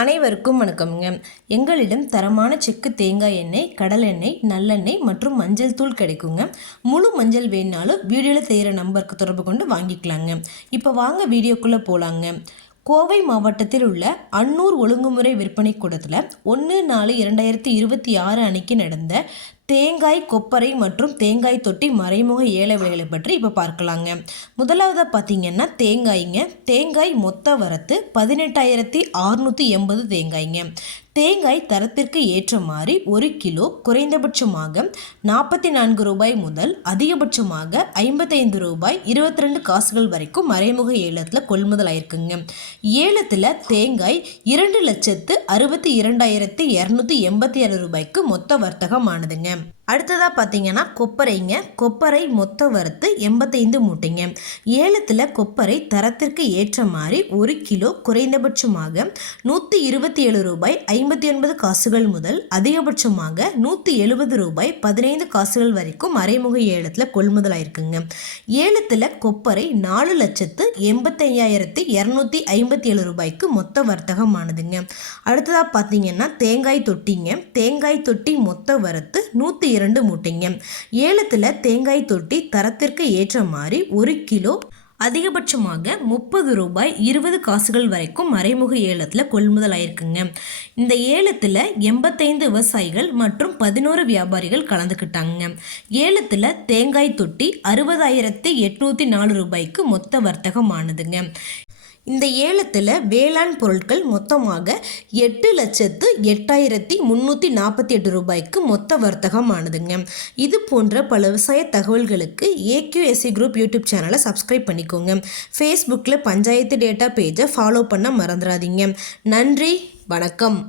அனைவருக்கும் வணக்கம்ங்க. எங்களிடம் தரமான செக்கு தேங்காய் எண்ணெய், கடல் எண்ணெய், நல்லெண்ணெய் மற்றும் மஞ்சள் தூள் கிடைக்குங்க. முழு மஞ்சள் வேணாலும் வீடியோவில் தெரிகிற நம்பருக்கு தொடர்பு கொண்டு வாங்கிக்கலாங்க. இப்போ வாங்க வீடியோக்குள்ளே போகலாங்க. கோவை மாவட்டத்தில் உள்ள அன்னூர் ஒழுங்குமுறை விற்பனை கூடத்தில் 1/4/2026 அன்னைக்கு நடந்த தேங்காய், கொப்பரை மற்றும் தேங்காய் தொட்டி மறைமுக ஏல விலைகளை பற்றி இப்போ பார்க்கலாங்க. முதலாவதாக பார்த்தீங்கன்னா தேங்காய் மொத்த வரத்து 18,680 தேங்காய்ங்க. தேங்காய் தரத்திற்கு ஏற்ற மாதிரி 1 கிலோ குறைந்தபட்சமாக 44 ரூபாய் முதல் அதிகபட்சமாக 55 ரூபாய் 22 காசுகள் வரைக்கும் மறைமுக ஏலத்தில் கொள்முதல் ஆயிருக்குங்க. ஏலத்தில் தேங்காய் 2,62,286 ரூபாய்க்கு மொத்த வர்த்தகமானதுங்க. அடுத்ததாக பார்த்தீங்கன்னா கொப்பரை மொத்த வரத்து 85 மூட்டைங்க. ஏலத்தில் கொப்பரை தரத்திற்கு ஏற்ற மாதிரி 1 கிலோ குறைந்தபட்சமாக 127 ரூபாய் 59 காசுகள் முதல் அதிகபட்சமாக 170 ரூபாய் 15 காசுகள் வரைக்கும் மறைமுக ஏலத்தில் கொள்முதல் ஆயிருக்குங்க. ஏலத்தில் கொப்பரை 4,85,257 ரூபாய்க்கு மொத்த வர்த்தகமானதுங்க. அடுத்ததாக பார்த்தீங்கன்னா தேங்காய் தொட்டி மொத்த வரத்து 102 மூட்டைங்க. ஏலத்தில் தேங்காய் தொட்டி தரத்திற்கு ஏற்ற மாதிரி 1 கிலோ அதிகபட்சமாக 30 ரூபாய் 20 காசுகள் வரைக்கும் மறைமுக ஏலத்தில் கொள்முதல் ஆயிருக்குங்க. இந்த ஏலத்தில் 85 விவசாயிகள் மற்றும் 11 வியாபாரிகள் கலந்துக்கிட்டாங்க. ஏலத்தில் தேங்காய் தொட்டி 60,804 ரூபாய்க்கு மொத்த வர்த்தகமானதுங்க. இந்த ஏலத்தில் வேளாண் பொருட்கள் மொத்தமாக 8,08,348 ரூபாய்க்கு மொத்த வர்த்தகமானதுங்க. இது போன்ற பல விவசாய தகவல்களுக்கு AQSE குரூப் யூடியூப் சேனலை சப்ஸ்கிரைப் பண்ணிக்கோங்க. ஃபேஸ்புக்கில் பஞ்சாயத்து டேட்டா பேஜை ஃபாலோ பண்ண மறந்துடாதீங்க. நன்றி, வணக்கம்.